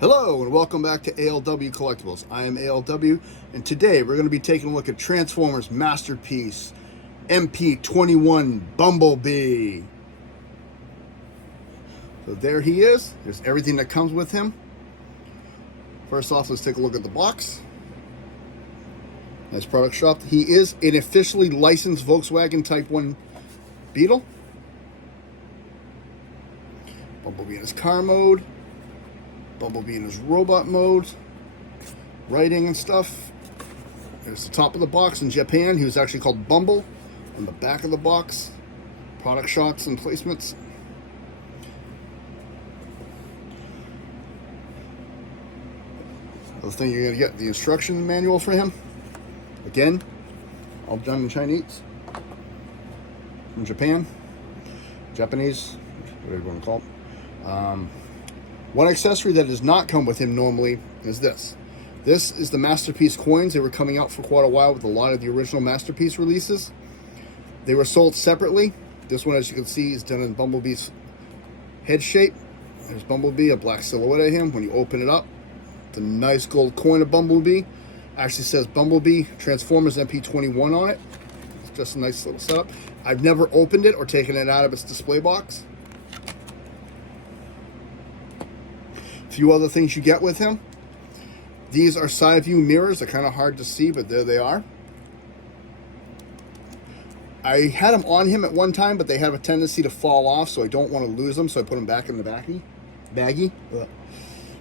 Hello and welcome back to ALW Collectibles. I am ALW, and today we're going to be taking a look at Transformers Masterpiece MP21 Bumblebee. So there he is. There's everything that comes with him. First off, let's take a look at the box. Nice product shop. He is an officially licensed Volkswagen Type 1 Beetle. Bumblebee in his car mode. Bumblebee in his robot mode, writing and stuff. There's the top of the box. In Japan, he was actually called Bumble. On the back of the box, product shots and placements. The thing you're going to get, the instruction manual for him. Again, all done in Chinese. From Japan. Japanese, whatever you want to call it. One accessory that does not come with him normally is this. This is the Masterpiece coins. They were coming out for quite a while with a lot of the original Masterpiece releases. They were sold separately. This one, as you can see, is done in Bumblebee's head shape. There's Bumblebee, a black silhouette of him. When you open it up, it's a nice gold coin of Bumblebee. Actually says Bumblebee Transformers MP21 on it. It's just a nice little setup. I've never opened it or taken it out of its display box. A few other things you get with him. These are side view mirrors. They're kind of hard to see, but there they are. I had them on him at one time, but they have a tendency to fall off, so I don't want to lose them, so I put them back in the baggie.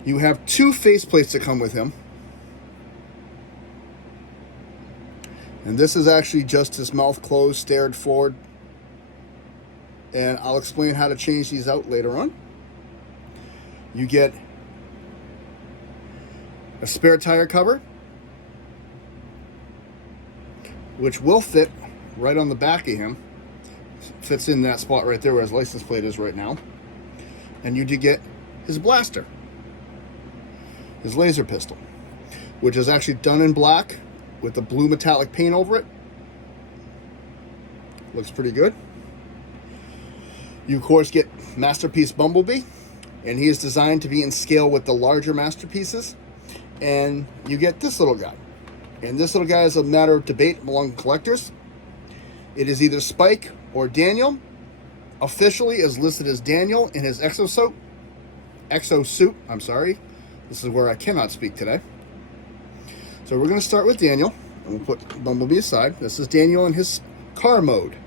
You have two faceplates that come with him. And this is actually just his mouth closed, stared forward. And I'll explain how to change these out later on. You get a spare tire cover, which will fit right on the back of him. Fits in that spot right there where his license plate is right now. And you do get his blaster, his laser pistol, which is actually done in black with the blue metallic paint over it. Looks pretty good. You, of course, get Masterpiece Bumblebee, and he is designed to be in scale with the larger Masterpieces. And you get this little guy. And this little guy is a matter of debate among collectors. It is either Spike or Daniel. Officially is listed as Daniel in his exosuit. I'm sorry. This is where I cannot speak today. So we're going to start with Daniel. And we'll put Bumblebee aside. This is Daniel in his car mode.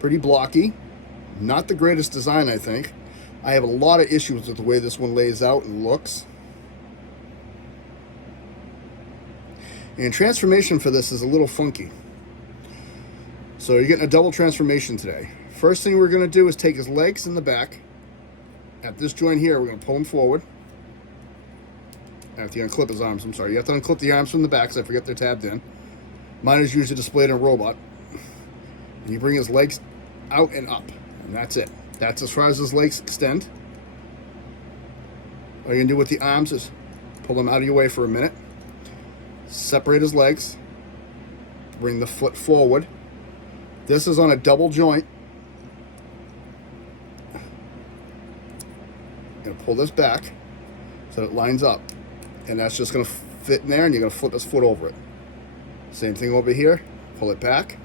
Pretty blocky. Not the greatest design, I think. I have a lot of issues with the way this one lays out and looks. And transformation for this is a little funky. So you're getting a double transformation today. First thing we're going to do is take his legs in the back. At this joint here, we're going to pull him forward. After you unclip his arms, I'm sorry. You have to unclip the arms from the back because I forget they're tabbed in. Mine is usually displayed in a robot. And you bring his legs out and up. And that's it. That's as far as his legs extend. All you're going to do with the arms is pull them out of your way for a minute. Separate his legs. Bring the foot forward. This is on a double joint. I'm going to pull this back so that it lines up. And that's just going to fit in there, and you're going to flip his foot over it. Same thing over here. Pull it back.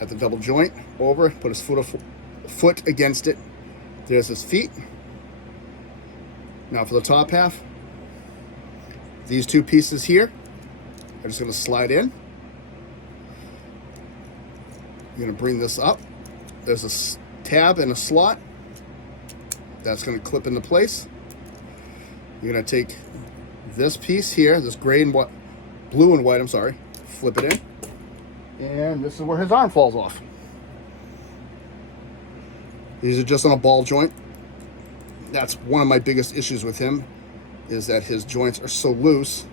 At the double joint, over. Put his foot against it. There's his feet. Now for the top half. These two pieces here are just going to slide in. You're going to bring this up. There's a tab and a slot. That's going to clip into place. You're going to take this piece here, this gray and white, blue and white, I'm sorry, flip it in. And this is where his arm falls off. These are just on a ball joint. That's one of my biggest issues with him, is that his joints are so loose,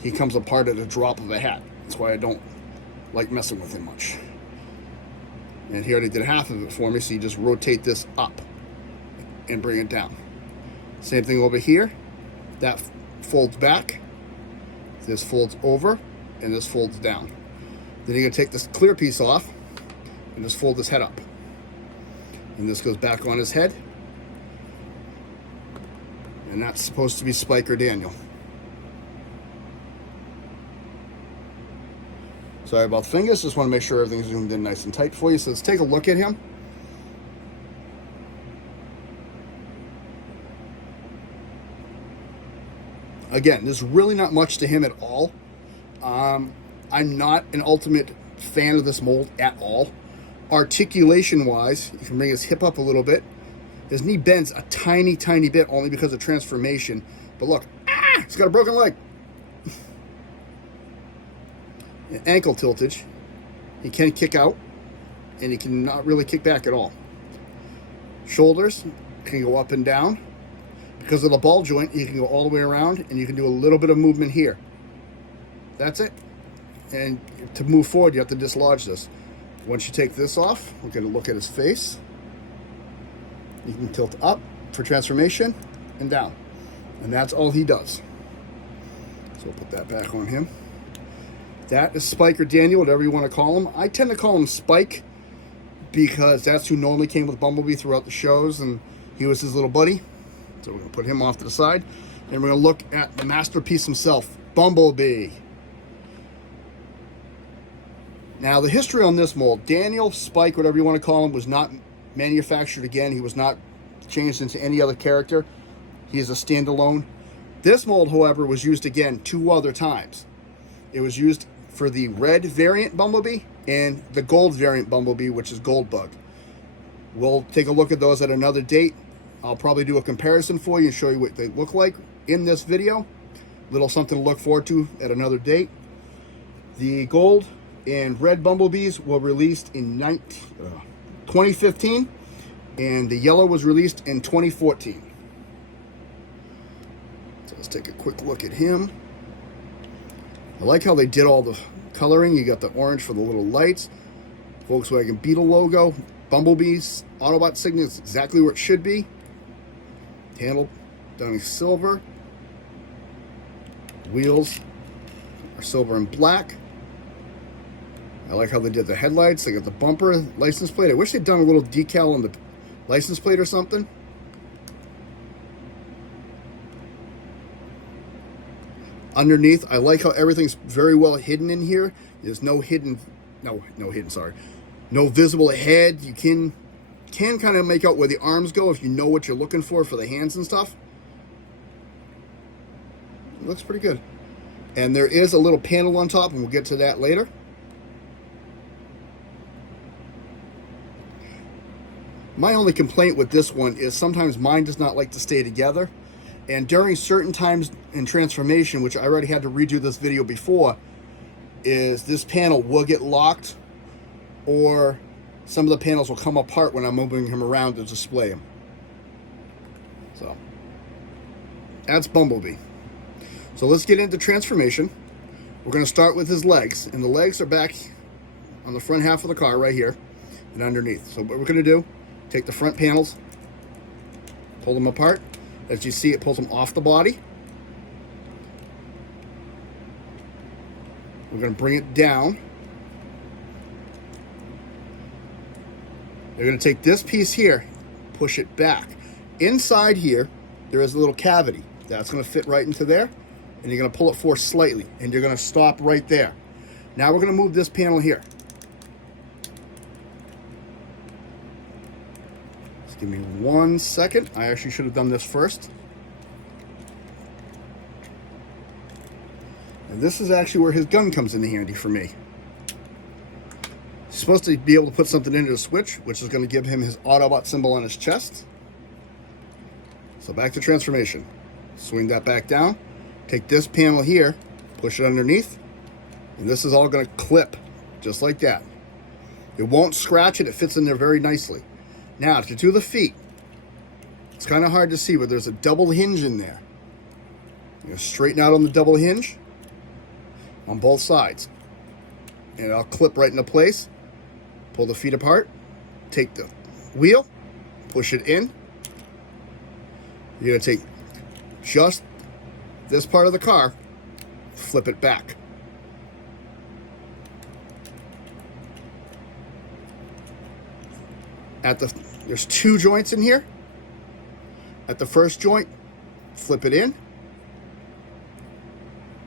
he comes apart at a drop of a hat. That's why I don't like messing with him much. And he already did half of it for me, so you just rotate this up and bring it down. Same thing over here. That folds back, this folds over, and this folds down. Then you're going to take this clear piece off and just fold his head up. And this goes back on his head. And that's supposed to be Spike or Daniel. Sorry about the fingers, just want to make sure everything's zoomed in nice and tight for you. So let's take a look at him. Again, there's really not much to him at all. I'm not an ultimate fan of this mold at all. Articulation-wise, you can bring his hip up a little bit. His knee bends a tiny, tiny bit only because of transformation. But look, he's got a broken leg. Ankle tiltage. He can kick out, and he can not really kick back at all. Shoulders can go up and down. Because of the ball joint, you can go all the way around, and you can do a little bit of movement here. That's it. And to move forward, you have to dislodge this. Once you take this off, we're going to look at his face. You can tilt up for transformation and down. And that's all he does. So we'll put that back on him. That is Spike or Daniel, whatever you want to call him. I tend to call him Spike because that's who normally came with Bumblebee throughout the shows, and he was his little buddy. So we're going to put him off to the side, and we're going to look at the masterpiece himself, Bumblebee. Now, the history on this mold, Daniel, Spike, whatever you want to call him, was not manufactured again. He was not changed into any other character. He is a standalone. This mold, however, was used again 2 other times. It was used for the red variant Bumblebee and the gold variant Bumblebee, which is Goldbug. We'll take a look at those at another date. I'll probably do a comparison for you and show you what they look like in this video. Little something to look forward to at another date. The gold and red Bumblebees were released in 2015, and the yellow was released in 2014. So let's take a quick look at him. I like how they did all the coloring. You got the orange for the little lights, Volkswagen Beetle logo, Bumblebee's Autobot signature is exactly where it should be. Handle done in silver. Wheels are silver and black. I like how they did the headlights. They got the bumper, license plate. I wish they'd done a little decal on the license plate or something. Underneath, I like how everything's very well hidden in here. There's no visible head. You can kind of make out where the arms go if you know what you're looking for the hands and stuff. It looks pretty good. And there is a little panel on top, and we'll get to that later. My only complaint with this one is sometimes mine does not like to stay together. And during certain times in transformation, which I already had to redo this video before, is this panel will get locked, or some of the panels will come apart when I'm moving him around to display him. So, that's Bumblebee. So let's get into transformation. We're going to start with his legs, and the legs are back on the front half of the car right here and underneath. So what we're going to do, take the front panels, pull them apart. As you see, it pulls them off the body. We're going to bring it down. You're going to take this piece here, push it back. Inside here, there is a little cavity. That's going to fit right into there. And you're going to pull it forward slightly. And you're going to stop right there. Now we're going to move this panel here. Just give me 1 second. I actually should have done this first. And this is actually where his gun comes in handy for me. He's supposed to be able to put something into the switch, which is going to give him his Autobot symbol on his chest. So back to transformation. Swing that back down. Take this panel here, push it underneath, and this is all going to clip just like that. It won't scratch it. It fits in there very nicely. Now, to do the feet, it's kind of hard to see, but there's a double hinge in there. You're going to straighten out on the double hinge on both sides, and it'll clip right into place. Pull the feet apart, take the wheel, push it in. You're going to take just this part of the car, flip it back. There's 2 joints in here. At the first joint, flip it in,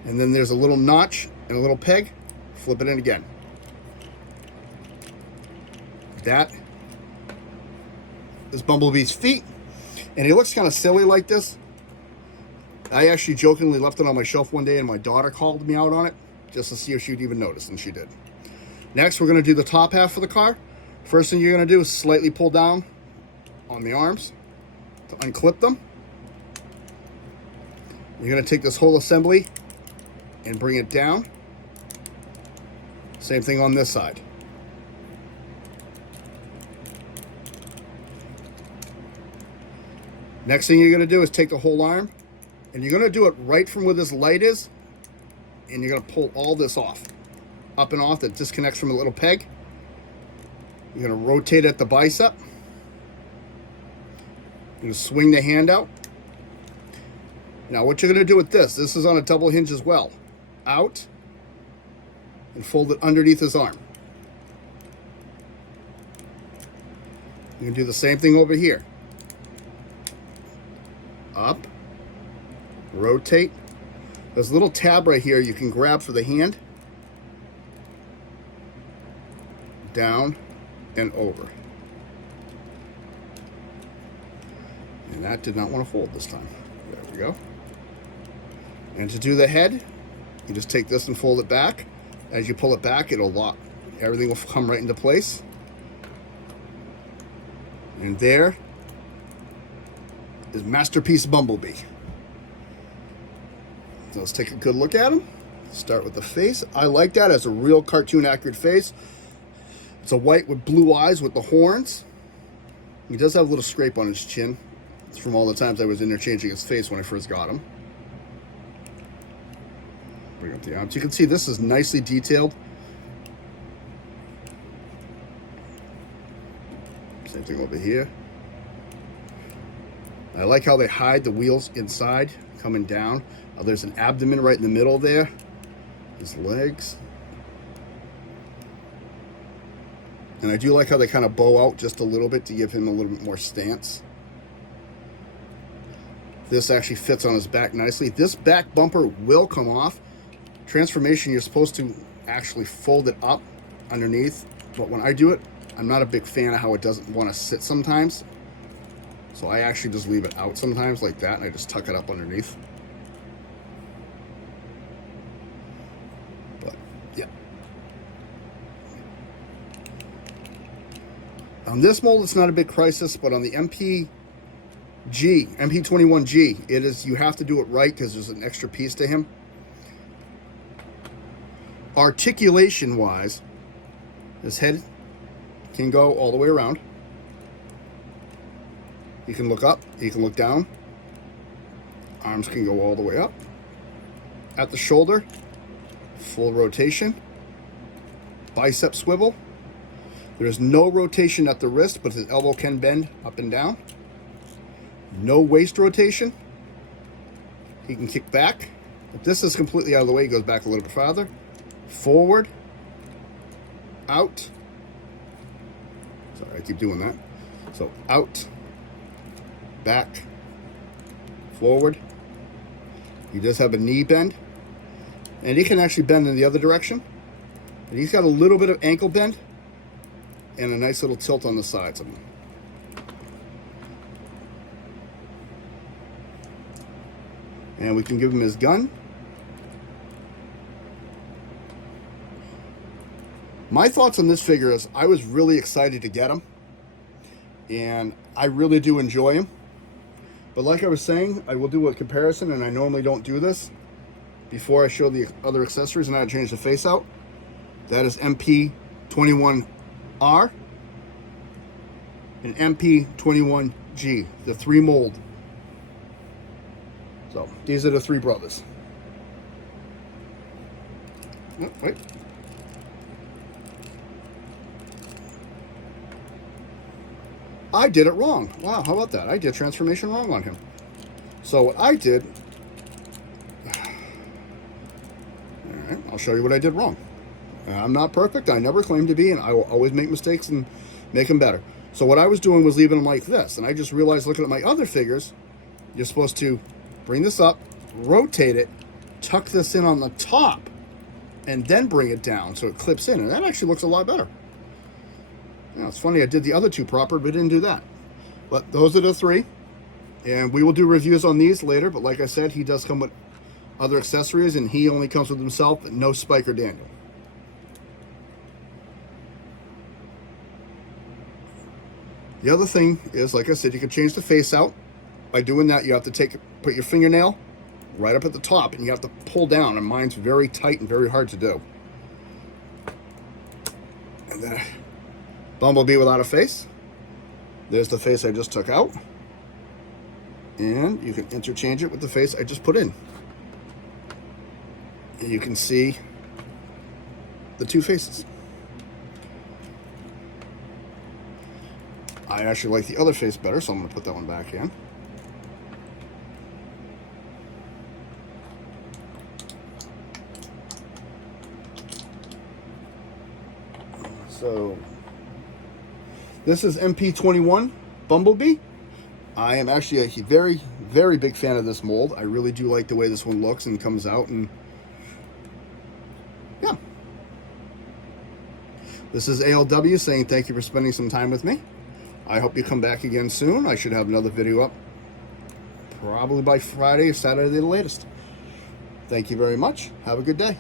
and then there's a little notch and a little peg, flip it in again. That is Bumblebee's feet, and he looks kind of silly like this. I actually jokingly left it on my shelf one day, and my daughter called me out on it just to see if she'd even notice, and she did. Next, we're going to do the top half of the car. First thing you're going to do is slightly pull down on the arms to unclip them. You're going to take this whole assembly and bring it down. Same thing on this side. Next thing you're going to do is take the whole arm, and you're going to do it right from where this light is, and you're going to pull all this off, up and off, that disconnects from a little peg. You're going to rotate at the bicep. You're going to swing the hand out. Now what you're going to do with this is on a double hinge as well. Out, and fold it underneath his arm. You can do the same thing over here. Up, rotate. There's a little tab right here you can grab for the hand. Down and over. And that did not want to fold this time. There we go. And to do the head, you just take this and fold it back. As you pull it back, it'll lock. Everything will come right into place. And there is Masterpiece Bumblebee. So let's take a good look at him. Start with the face. I like that as a real cartoon accurate face. It's a white with blue eyes with the horns. He does have a little scrape on his chin. It's from all the times I was interchanging his face when I first got him. Bring up the arms. You can see this is nicely detailed. Same thing over here. I like how they hide the wheels inside, coming down. There's an abdomen right in the middle there. His legs. And I do like how they kind of bow out just a little bit to give him a little bit more stance. This actually fits on his back nicely. This back bumper will come off. Transformation, you're supposed to actually fold it up underneath. But when I do it, I'm not a big fan of how it doesn't want to sit sometimes. So I actually just leave it out sometimes like that, and I just tuck it up underneath. But, yeah. On this mold, it's not a big crisis, but on the MP21G, it is, you have to do it right because there's an extra piece to him. Articulation-wise, his head can go all the way around. He can look up, he can look down. Arms can go all the way up. At the shoulder, full rotation. Bicep swivel. There is no rotation at the wrist, but his elbow can bend up and down. No waist rotation. He can kick back. If this is completely out of the way, he goes back a little bit farther. Forward. Out. Sorry, I keep doing that. So out. Back. Forward. He does have a knee bend. And he can actually bend in the other direction. And he's got a little bit of ankle bend. And a nice little tilt on the sides of him. And we can give him his gun. My thoughts on this figure is I was really excited to get him. And I really do enjoy him. But like I was saying, I will do a comparison, and I normally don't do this before I show the other accessories and I change the face out. That is MP21R and MP21G, the 3 mold. So these are the 3 brothers. Oh, wait. I did it wrong. Wow, how about that? I did transformation wrong on him. So what I did... Alright, I'll show you what I did wrong. I'm not perfect. I never claim to be, and I will always make mistakes and make them better. So what I was doing was leaving them like this, and I just realized looking at my other figures, you're supposed to bring this up, rotate it, tuck this in on the top, and then bring it down so it clips in. And that actually looks a lot better. You know, it's funny, I did the other two proper, but didn't do that. But those are the three. And we will do reviews on these later. But like I said, he does come with other accessories, and he only comes with himself, and no Spike or Daniel. The other thing is, like I said, you can change the face out. By doing that, you have to put your fingernail right up at the top, and you have to pull down, and mine's very tight and very hard to do. And then Bumblebee without a face. There's the face I just took out. And you can interchange it with the face I just put in. And you can see the two faces. I actually like the other face better, so I'm going to put that one back in. So, this is MP21 Bumblebee. I am actually a very, very big fan of this mold. I really do like the way this one looks and comes out, and yeah. This is ALW saying thank you for spending some time with me. I hope you come back again soon. I should have another video up probably by Friday or Saturday, the latest. Thank you very much. Have a good day.